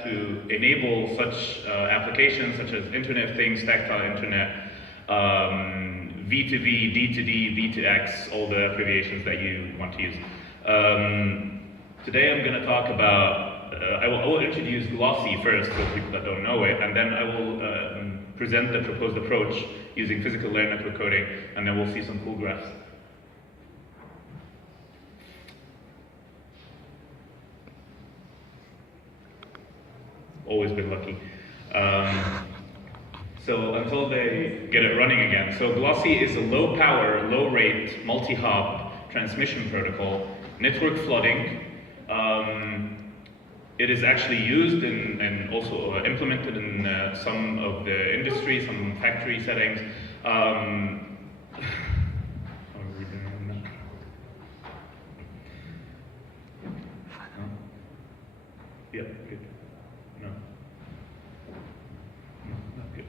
that to enable such applications such as Internet of Things, tactile internet, V2V, D2D, V2X, all the abbreviations that you want to use. Today I'm going to talk about, I will introduce Glossy first for people that don't know it, and then I will present the proposed approach using physical layer network coding, and then we'll see some cool graphs. Always been lucky. So until they get it running again. So Glossy is a low power, low rate, multi-hop transmission protocol, network flooding. It is actually used and also implemented in some of the industry, some factory settings. Yeah, good. No. No, not good.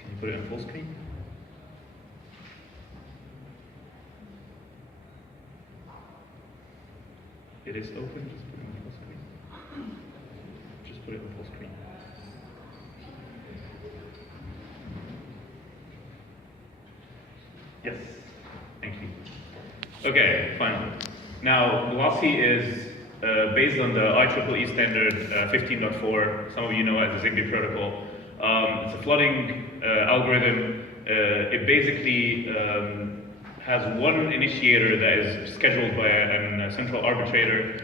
Can you put it on full screen? It is open, just put it on full screen. Just put it on full screen. Yes, thank you. Okay, fine. Now, Glossy is based on the IEEE standard 15.4. Some of you know it as the Zigbee protocol. It's a flooding algorithm. It basically has one initiator that is scheduled by a central arbitrator.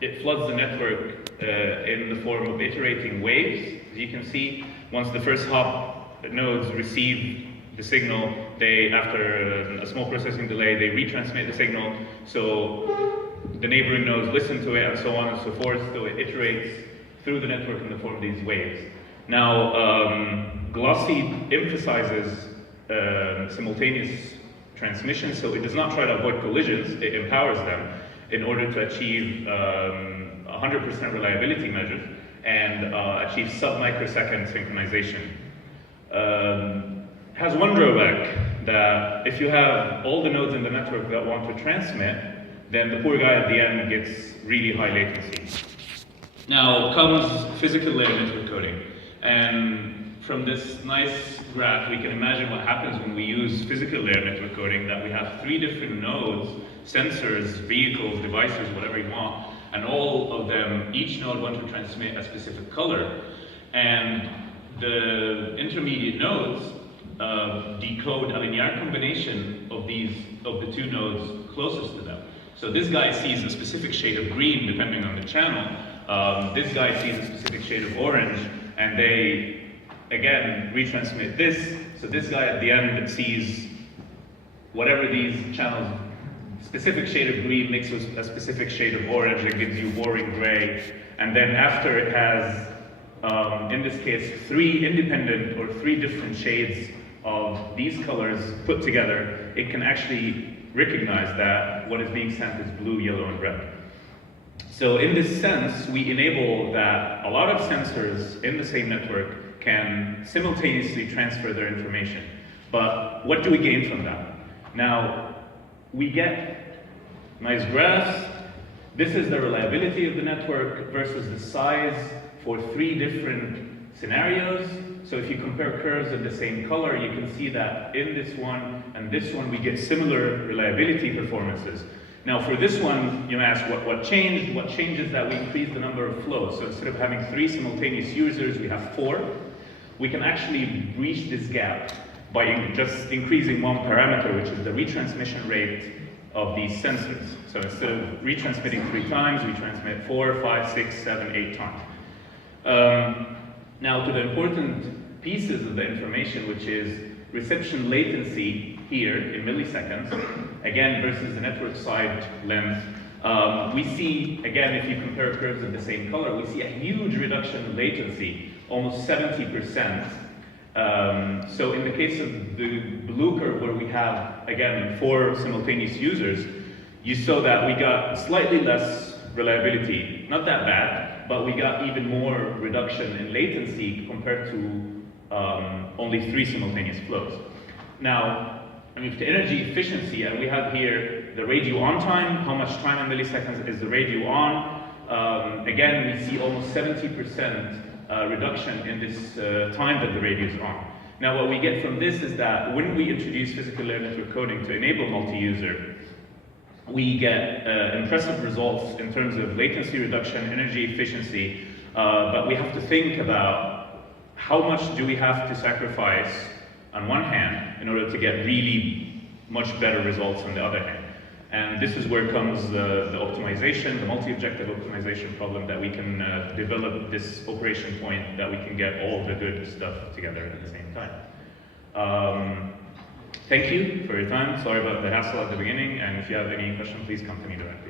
It floods the network in the form of iterating waves. As you can see, once the first hop nodes receive the signal, they, after a small processing delay, they retransmit the signal. So the neighboring nodes listen to it, and so on and so forth. So it iterates through the network in the form of these waves. Now, Glossy emphasizes simultaneous transmission, so it does not try to avoid collisions, it empowers them in order to achieve 100% reliability measures and achieve sub-microsecond synchronization. Has one drawback, that if you have all the nodes in the network that want to transmit, then the poor guy at the end gets really high latency. Now comes physical layer network coding. And from this nice graph, we can imagine what happens when we use physical layer network coding, that we have 3 different nodes, sensors, vehicles, devices, whatever you want, and all of them, each node wants to transmit a specific color. And the intermediate nodes decode a linear combination of the 2 nodes closest to them. So this guy sees a specific shade of green depending on the channel. This guy sees a specific shade of orange, and they, again, retransmit this. So this guy at the end sees whatever these channels, specific shade of green mixed with a specific shade of orange that gives you boring gray. And then after it has, in this case, 3 independent or 3 different shades of these colors put together, it can actually recognize that what is being sent is blue, yellow, and red. So in this sense, we enable that a lot of sensors in the same network can simultaneously transfer their information. But what do we gain from that? Now, we get nice graphs. This is the reliability of the network versus the size for 3 different scenarios. So if you compare curves of the same color, you can see that in this one and this one, we get similar reliability performances. Now for this one, you ask what changed? What changed is that we increased the number of flows. So instead of having 3 simultaneous users, we have 4. We can actually breach this gap by just increasing one parameter, which is the retransmission rate of these sensors. So instead of retransmitting 3 times, we transmit 4, 5, 6, 7, 8 times. Now to the important pieces of the information, which is reception latency here in milliseconds, again versus the network side length, we see, again, if you compare curves of the same color, we see a huge reduction in latency, almost 70%. So in the case of the blue curve, where we have, again, 4 simultaneous users, you saw that we got slightly less reliability, not that bad, but we got even more reduction in latency compared to only 3 simultaneous flows. Now, I mean, to energy efficiency, and we have here the radio on time, how much time in milliseconds is the radio on. Again, we see almost 70% reduction in this time that the radio is on. Now, what we get from this is that when we introduce physical layer network coding to enable multi-user, we get impressive results in terms of latency reduction, energy efficiency, but we have to think about how much do we have to sacrifice on one hand in order to get really much better results on the other hand. And this is where comes the optimization, the multi-objective optimization problem, that we can develop this operation point that we can get all the good stuff together at the same time. Thank you for your time. Sorry about the hassle at the beginning, and if you have any question, please come to me directly.